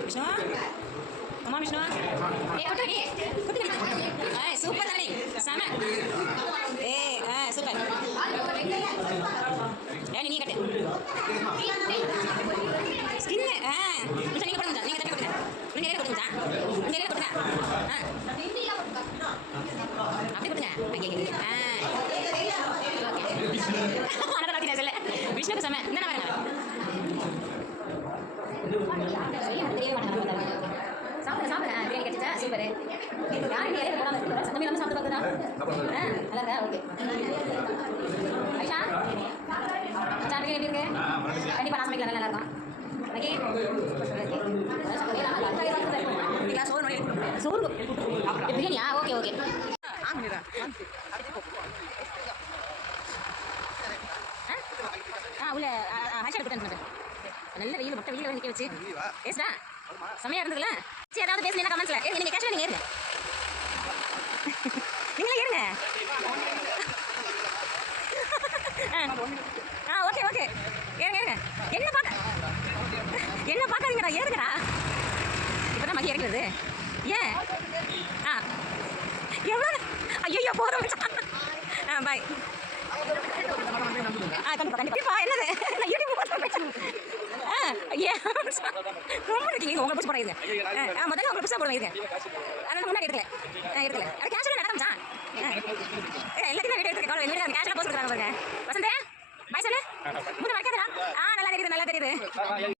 விஷ்ணு அம்மா விஷ்ணு சூப்பர் தானே செம சூப்பர் நீ கட்டு ஸ்கின்னு நீங்கள் போடுங்க நீங்கள் தண்ணி கொடுங்க நீங்கள் கொடுங்க நீங்கள் கொடுங்க அப்படி கொடுங்க ஓகே சொல்ல விஷ்ணுக்கு செம என்ன வரேன் சாப்பிட சாப்பிட பிரியாணி கிடைச்சா சூப்பர் யாரும் இலையில போடாமல் இருக்கு சத்தமே நம்ம சாப்பிட்டு பார்க்குறா நல்லா இருக்கா ஓகே ஐஷா சாப்பிட்டு எப்படி இருக்கு கண்டிப்பாக நான் சமைக்கலாம் நல்லா இருக்கும் சோறு பிரியாணியா ஓகே ஓகே உள்ள ஹாஷா எடுத்துட்டேன் நல்ல வெயில் மொட்டை வெயில் நிற்க வச்சு பேசுடா செம்மையா இருந்ததுல சரி ஏதாவது பேசுனீங்கன்னா கமெண்ட்ஸ்ல நீங்க கேஷ் நீங்க ஏறுங்க நீங்களே ஏறுங்க ஓகே ஓகே ஏறுங்க ஏறுங்க என்ன பார்க்காதீங்கடா ஏறுங்கடா இப்போதான் மகி இறங்குறது ஏன் எவ்வளோ ஐயோ போதும் பாய் கண்டிப்பா என்னது நான் யூடியூப் ரொம்ப இருக்கீங்க உங்களை பிடிச்சி போடுறீங்க முதல்ல உங்களை பிடிச்சா போடுவீங்க அதனால முன்னாடி எடுக்கல அது கேஷ் நடந்துச்சா எல்லாத்தையும் வீடியோ எடுத்துருக்கோம் வீடியோ கேஷ்லாம் போஸ்ட் கொடுக்குறாங்க பாருங்க வசந்தே பாய் சொல்லு முன்ன வைக்காதா நல்லா தெரியுது